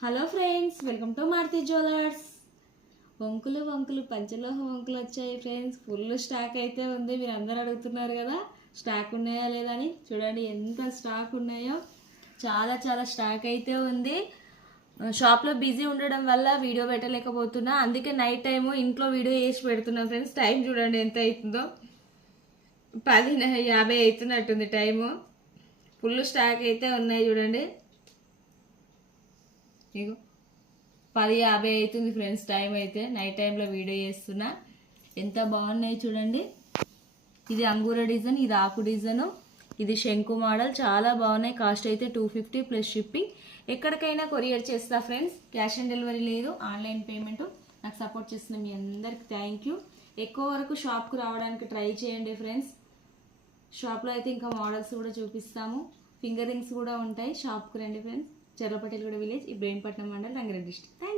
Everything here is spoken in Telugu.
Hello friends welcome to Maruthi Jewellers. వంకులు వంకులు పంచలోహ వంకులు వచ్చాయి ఫ్రెండ్స్. ఫుల్ స్టాక్ అయితే ఉంది మీరు అందరూ అడుగుతున్నారు కదా. స్టాక్ ఉన్నాయా లేదా అని? చూడండి ఎంత స్టాక్ ఉన్నాయో. చాలా చాలా స్టాక్ అయితే ఉంది. షాప్లో బిజీ ఉండడం వల్ల వీడియో పెట్టలేకపోతున్నా. అందుకే నైట్ టైము ఇంట్లో వీడియో వేసి పెడుతున్నా ఫ్రెండ్స్. టైం చూడండి ఎంత అవుతుందో. పది యాభై అవుతున్నట్టుంది టైము ఫుల్ స్టాక్ అయితే ఉన్నాయి చూడండి. ఇగో పది యాభై అవుతుంది ఫ్రెండ్స్ టైం అయితే. నైట్ టైంలో వీడియో చేస్తున్నా. ఎంత బాగున్నాయి చూడండి. ఇది అంగూర డిజైన్ ఇది ఆకు డిజైను ఇది శంకు మోడల్. చాలా బాగున్నాయి. కాస్ట్ అయితే టూ ఫిఫ్టీ ప్లస్ షిప్పింగ్ ఎక్కడికైనా కొరియర్ చేస్తా ఫ్రెండ్స్. క్యాష్ ఆన్ డెలివరీ లేదు ఆన్లైన్ పేమెంట్. నాకు సపోర్ట్ చేస్తున్న మీ అందరికి థ్యాంక్ యూ ఎక్కువ వరకు షాప్కు రావడానికి ట్రై చేయండి ఫ్రెండ్స్. షాప్లో అయితే ఇంకా మోడల్స్ కూడా చూపిస్తాము. ఫింగర్ రింగ్స్ కూడా ఉంటాయి. షాప్కి రండి ఫ్రెండ్స్. చెర్లపట్టెలు కూడా village Ibrahimpatnam mandal Rangareddy district. Thank